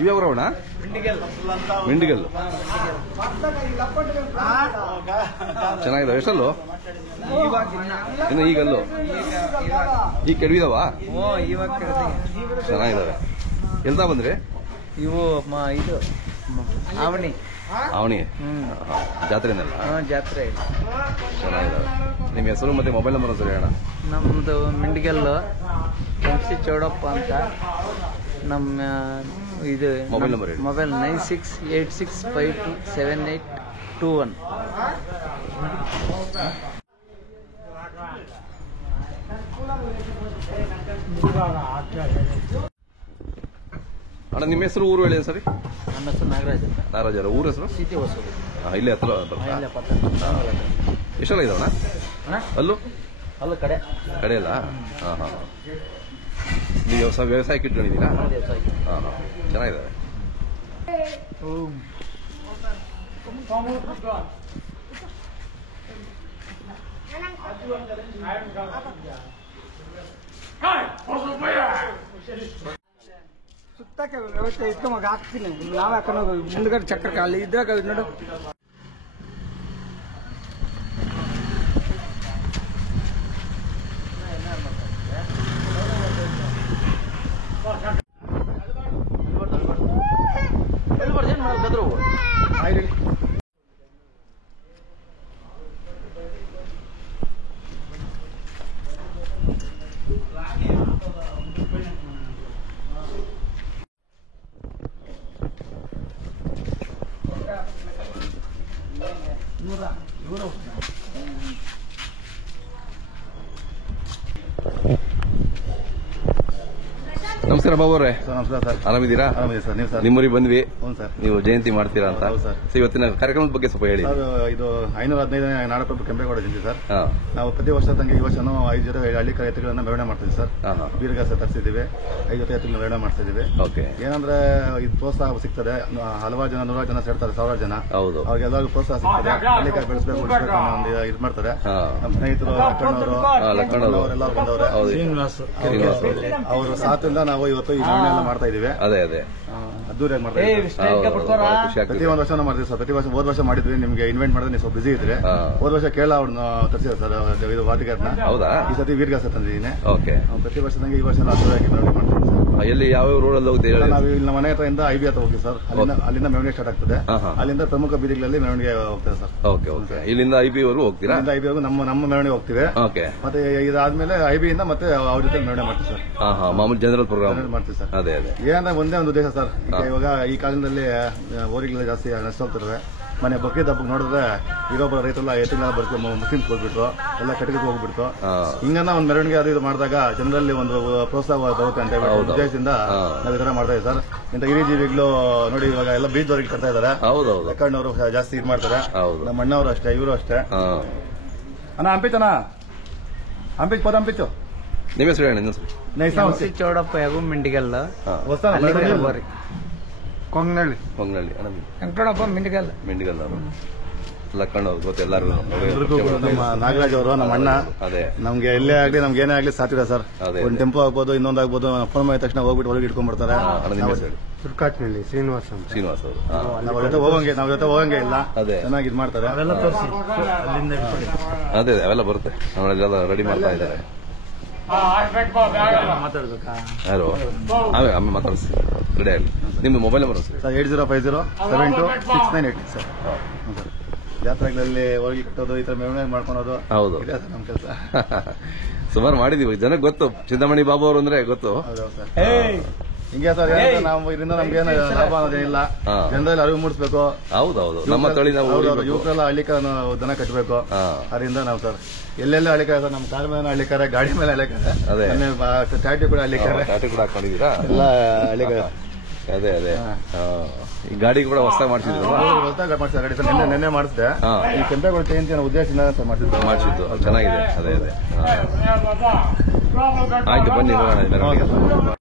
ಇವ್ಯಾವ್ರವಣ ಮಿಂಡಿಗಲ್ ಚೆನ್ನಾಗಿದೆ. ಎಷ್ಟಲ್ಲು ಇನ್ನು ಈಗಲ್ಲು ಈಗ ಕೆಡವಿದವ ಚೆನ್ನಾಗಿದಾವೆ. ಎಲ್ತಾ ಬಂದ್ರಿ ಇವು ಇದು ಆವಣಿ ಜಾತ್ರೆನಲ್ಲ? ಜಾತ್ರೆ ಚೆನ್ನಾಗಿದಾವೆ. ನಿಮ್ಮ ಹೆಸರು ಮತ್ತೆ ಮೊಬೈಲ್ ನಂಬರ್ ಸರಿ ಹೇಳ. ನಮ್ದು ಮಿಂಡಿಗಲ್ಲು MC ಚೌಡಪ್ಪ ಅಂತ. ನಮ್ಮ ಇದು ಮೊಬೈಲ್ ನಂಬರ್ ಹೇಳಿ. ಮೊಬೈಲ್ 9686527821. ಅಣ್ಣ ನಿಮ್ಮ ಹೆಸರು ಊರು ಹೇಳಿ ಸರಿ. ನನ್ನ ಹೆಸರು ನಾಗರಾಜ್. ನಾಗರಾಜ್ ಊರ ಹೆಸರು ಸೀತೆ ಹೊಸೂರು. ಇಲ್ಲೇ ಹತ್ರ ಎಷ್ಟೆಲ್ಲ ಇದಾವಣ್ಣ ಅಲ್ಲೂ? ಅಲ್ಲ ಕಡೆ ಅಲ್ಲ? ಹಾಂ ಹಾಂ. ನೀವು ವ್ಯವಸಾಯಕ್ಕೆ ಇಟ್ಕೊಂಡಿದ್ದೀರಾ? ಹಾಂ ಹಾಂ, ಚೆನ್ನಾಗಿದ್ದಾವೆ. ಸುತ್ತಕ್ಕೆ ವ್ಯವಸ್ಥೆ ಇಟ್ಕೊಂಡಾಗ ಹಾಕ್ತೀನಿ. ನಾವೇ ಹಾಕೊಂಡು ಮುಂದ್ಗಡೆ ಚಕ್ರಕ್ಕೆ ಅಲ್ಲಿ ಇದ್ದಾಗ ನೋಡು. ನಮಸ್ಕಾರ ಬಾಬು ಅವರೇ. ನಮಸ್ಕಾರ ಸರ್. ಆರಾಮಿದ್ದೀರಾ? ಆರಾಮಿದೆ ಸರ್. ನೀವು ಸರ್? ನಿಮ್ಮೂರಿಗೆ ಬಂದ್ವಿ. ಹ್ಞೂ ಸರ್. ನೀವು ಜಯಂತಿ ಮಾಡ್ತೀರಾ ಅಂತ. ಹೌದು ಸರ್. ಇವತ್ತಿನ ಕಾರ್ಯಕ್ರಮದ ಬಗ್ಗೆ ಸ್ವಲ್ಪ ಹೇಳಿ. ಸರ್, ಇದು 515ನೇ ನಾಡಪ್ರಭು ಕೆಂಪೇಗೌಡ ಜಯಂತಿ ಸರ್. ಹಾಂ. ನಾವು ಪ್ರತಿ ವರ್ಷ ತಂಗೆ ಈ ವರ್ಷನೂ 5 ಜೊತೆ ಹಳ್ಳಿ ಎತ್ತುಗಳನ್ನು ಮೆರವಣಿಗೆ ಮಾಡ್ತೀವಿ ಸರ್. ಬೀರ್ಗಾಸ ತರಿಸಿದ್ದೀವಿ. 5 ಜೊತೆ ಎತ್ತುಗಳನ್ನ ಮೆರವಣಿಗೆ ಮಾಡ್ತಾ ಇದ್ದೀವಿ. ಓಕೆ. ಏನಂದ್ರೆ ಇದು ಪ್ರೋತ್ಸಾಹ ಸಿಗ್ತದೆ. ಹಲವಾರು ಜನ, 100 ಜನ ಸೇರ್ತಾರೆ, 1000 ಜನ. ಹೌದು. ಅವ್ರಿಗೆಲ್ಲರಿಗೂ ಪ್ರೋತ್ಸಾಹ ಸಿಗ್ತದೆ. ಹಳ್ಳಿಕಾಯಿ ಬೆಳೆಸಬೇಕು, ಉಳಿಸಬೇಕು ಅನ್ನೋ ಒಂದು ಇದು ಮಾಡ್ತಾರೆ. ನಮ್ಮ ಸ್ನೇಹಿತರು ಲಕ್ಕಣ್ಣವರು ಎಲ್ಲರೂ ಬಂದವ್ರೆ. ಅವರ ಸಾಥಿಂದ ನಾವು ಇವತ್ತು ಈ ಮೆರವಣಿಗೆ ಮಾಡ್ತಾ ಇದೀವಿ. ಅದೇ ಅದೇ ಅದ್ದೂರಿಯಾಗಿ ಮಾಡ್ತಾ ಇದ್ದೀವಿ. ಪ್ರತಿ ಒಂದು ವರ್ಷ ಮಾಡ್ತೀವಿ ಸರ್. ಪ್ರತಿ ವರ್ಷ ಹೋದ ವರ್ಷ ಮಾಡಿದ್ವಿ. ನಿಮ್ಗೆ ಇನ್ವೈಟ್ ಮಾಡಿದ್ರೆ ನೀವು ಸ್ವಲ್ಪ ಬಿಸಿ ಇದ್ರೆ. ಹೋದ ವರ್ಷ ಕೇರಳ ಅವ್ರನ್ನ ತರಿಸಿದ್ರು ಸರ್, ಇದು ವಾಟಿಗಾರ್ನ. ಹೌದಾ? ಈ ಸತಿ ವೀರ್ಗಾಸ ತಂದಿದ್ದೀನಿ. ಓಕೆ. ಪ್ರತಿ ವರ್ಷದಂಗೆ ಈ ವರ್ಷ ಅದ್ದೂರಿಯಾಗಿ ಮೆರವಣಿಗೆ ಮಾಡ್ತೀವಿ ಸರ್. ಎಲ್ಲಿ ಯಾವ ರೋಡಲ್ಲಿ ಹೋಗ್ತೀವಿ? ನಾವು ಇಲ್ಲಿ ನಮ್ಮ ಮನೆ ಹತ್ರದಿಂದ IB ಹತ್ರ ಹೋಗ್ತೀವಿ ಸರ್. ಅಲ್ಲಿಂದ ಮೆರವಣಿಗೆ ಸ್ಟಾರ್ಟ್ ಆಗ್ತದೆ. ಅಲ್ಲಿಂದ ಪ್ರಮುಖ ಬೀದಿಗಳಲ್ಲಿ ಮೆರವಣಿಗೆ ಹೋಗ್ತದೆ ಸರ್. Okay okay. ಇಲ್ಲಿಂದ IB ವರೆಗೂ ಹೋಗ್ತೀರಾ? IB ವರೆಗೂ ನಮ್ಮ ಮೆರವಣಿಗೆ ಹೋಗ್ತೀವಿ. ಓಕೆ. ಮತ್ತೆ ಇದಾದ್ಮೇಲೆ IB ಇಂದ ಮತ್ತೆ ಅವ್ರ ಜೊತೆ ಮೆರವಣಿಗೆ ಮಾಡ್ತೀವಿ ಸರ್. ಮಾಮೂಲಿ ಜನರಲ್ ಪ್ರೋಗ್ರಾಮ್ ಮಾಡ್ತೀವಿ ಸರ್. ಅದೇ ಅದೇ. ಏನಂದ್ರೆ ಒಂದೇ ಒಂದು ಉದ್ದೇಶ ಸರ್. ಇವಾಗ ಈ ಕಾಲದಲ್ಲಿ ಓರಿಗಳೆಲ್ಲ ಜಾಸ್ತಿ ನಷ್ಟ ಹೋಗ್ತಿರ್ತವೆ. ಮನೆ ಬಕ್ರೀದ್ ಹಬ್ಬಕ್ಕೆ ನೋಡಿದ್ರೆ ಇರೋಬ್ಬರ ರೈತರೆಲ್ಲ ಎತ್ತಿಗೆಲ್ಲ ಬರ್ತೀವಿ, ಮುಸ್ಲಿಮ್ಸ್ ಹೋಗ್ಬಿಟ್ರು, ಎಲ್ಲ ಕಟ್ಟಿಗೆ ಹೋಗ್ಬಿಟ್ಟು ಹಿಂಗನ್ನ ಒಂದು ಮೆರವಣಿಗೆ ಅದು ಇದು ಮಾಡಿದಾಗ ಜನರಲ್ಲಿ ಒಂದು ಪ್ರೋತ್ಸಾಹ ಬರುತ್ತೆ ಅಂತ ಹೇಳಿ ಉದ್ದೇಶದಿಂದ ನಾವು ಈ ತರ ಮಾಡ್ತಾ ಇದ್ದೀವಿ ಸರ್. ಇಂಥ ಹಿರಿಯ ಜೀವಿಗಳು ನೋಡಿ ಇವಾಗ ಎಲ್ಲ ಬೀಜದವ್ರಿಗೆ ಕಟ್ತಾ ಇದ್ದಾರೆ. ಲಕ್ಕಣ್ಣವರು ಜಾಸ್ತಿ ಇದು ಮಾಡ್ತಾರೆ. ನಮ್ಮ ಅಣ್ಣವರು ಅಷ್ಟೇ, ಇವರು ಅಷ್ಟೇ. ಅಣ್ಣ ಹಂಪಿತನ ಹಂಪಿತ್ ಪದ ಹಂಪಿತ್ತು. ನಿಮ್ಮ ಹೆಸರು ಹೇಳಿ. MC ಚೌಡಪ್ಪ ಯಾಗೂ ಮಿಂಡಿಗಲ್ಲ ಕೊಂಗ್ನಳ್ಳಿ ವೆಂಕಟಪ್ಪ ಮಿಂಡಿಗಲ್ ಅವರು ಲಕ್ಕಣ್ಣವ್ರು ಗೊತ್ತು ಎಲ್ಲರಿಗೂ. ನಮ್ಮ ನಾಗರಾಜ್ ಅವರು ನಮ್ಮ ಅಣ್ಣ. ಅದೇ ನಮ್ಗೆ ಎಲ್ಲೇ ಆಗ್ಲಿ ನಮ್ಗೆ ಏನೇ ಆಗ್ಲಿ ಸಾತಿರ ಸರ್. ಒಂದು ಟೆಂಪೋ ಆಗ್ಬೋದು, ಇನ್ನೊಂದು ಆಗ್ಬೋದು, ಫೋನ್ ಮಾಡಿದ ತಕ್ಷಣ ಹೋಗ್ಬಿಟ್ಟು ಹೊರಗೆ ಇಟ್ಕೊಂಡ್ಬಿಡ್ತಾರೆ. ತುರ್ಕಾಟ್ನಲ್ಲಿ ಶ್ರೀನಿವಾಸ್ ಅವರು ನಾವು ಜೊತೆ ಹೋಗಂಗೆ ಇಲ್ಲ. ಚೆನ್ನಾಗಿ ಇದು ಮಾಡ್ತಾರೆ. ಅದೇ ಅವೆಲ್ಲ ಬರುತ್ತೆ. ಅವರೆಲ್ಲ ರೆಡಿ ಮಾಡ್ತಾ ಇದ್ದಾರೆ. ಯಾರು ಆಮೇಲೆ ಮಾತಾಡಿಸಿ ರೆಡಿ ಆಗಲಿ. ನಿಮ್ದು ಮೊಬೈಲ್ ನಂಬರ್ ಸರ್? 8050726980 ಸರ್. ಜಾತ್ರೆಗಳಲ್ಲಿ ಹೋಗಿ ಕಟ್ಟೋದು ಈ ತರ ಮೆರವಣಿಗೆ ಮಾಡ್ಕೊಳೋದು ಹೌದು. ಇದೆ ಸರ್ ನಮ್ ಕೆಲಸ. ಸುಮಾರು ಮಾಡಿದೀವಿ, ಜನಕ್ಕೆ ಗೊತ್ತು ಚಿಂತಾಮಣಿ ಬಾಬು ಅವರು ಅಂದ್ರೆ ಗೊತ್ತು. ಹೌದೌದು ಸರ್. ಹಿಂಗೆ ಸರ್ ಏನಂದ್ರೆ ನಾವು ಇದರಿಂದ ನಮ್ಗೆ ಏನು ಲಾಭ ಅನ್ನೋದೇನಿಲ್ಲ. ಜನರಲ್ಲಿ ಅರಿವು ಮೂಡಿಸ್ಬೇಕು. ಹೌದೌದು, ನಮ್ಮ ತಳಿ ನಾವು ಯುವಕರೆಲ್ಲ ಹಳ್ಳಿಕಾರ ದನ ಕಟ್ಟಬೇಕು. ಅದರಿಂದ ನಾವು ಸರ್ ಎಲ್ಲೆಲ್ಲ ಹಳ್ಳಿಕಾರ ಸರ್, ನಮ್ಮ ಕಾರ್ ಮೇಲೆ ಹಳ್ಳಿಕಾರ, ಗಾಡಿ ಮೇಲೆ ಹಳ್ಳಿಕಾರ, ಟ್ಯಾಟಿ ಕೂಡ ಹಳ್ಳಿಕಾರ, ಟಾಟು ಕೂಡ ಹಾಕೊಂಡಿದ್ದೀರಾ? ಎಲ್ಲ ಹಳ್ಳಿಕಾರ. ಅದೇ ಈ ಗಾಡಿ ಕೂಡ ಹೊಸದಾಗಿ ಮಾಡ್ಸಿದ್ರು. ಹೊಸದಾಗಿ ಮಾಡ್ತಾರೆ ಗಾಡಿ ಸರ್. ನೆನ್ನೆ ಮಾಡಿಸಿದೆ. ಈ ಕೆಂಪೇಗೌಡ ಜಯಂತಿ ಅನ್ನೋ ಉದ್ದೇಶದಿಂದ ಸರ್ ಮಾಡಿಸಿದ್ದು. ಚೆನ್ನಾಗಿದೆ. ಅದೇ ಆಯ್ತು, ಬನ್ನಿ ಹೋಗೋಣ.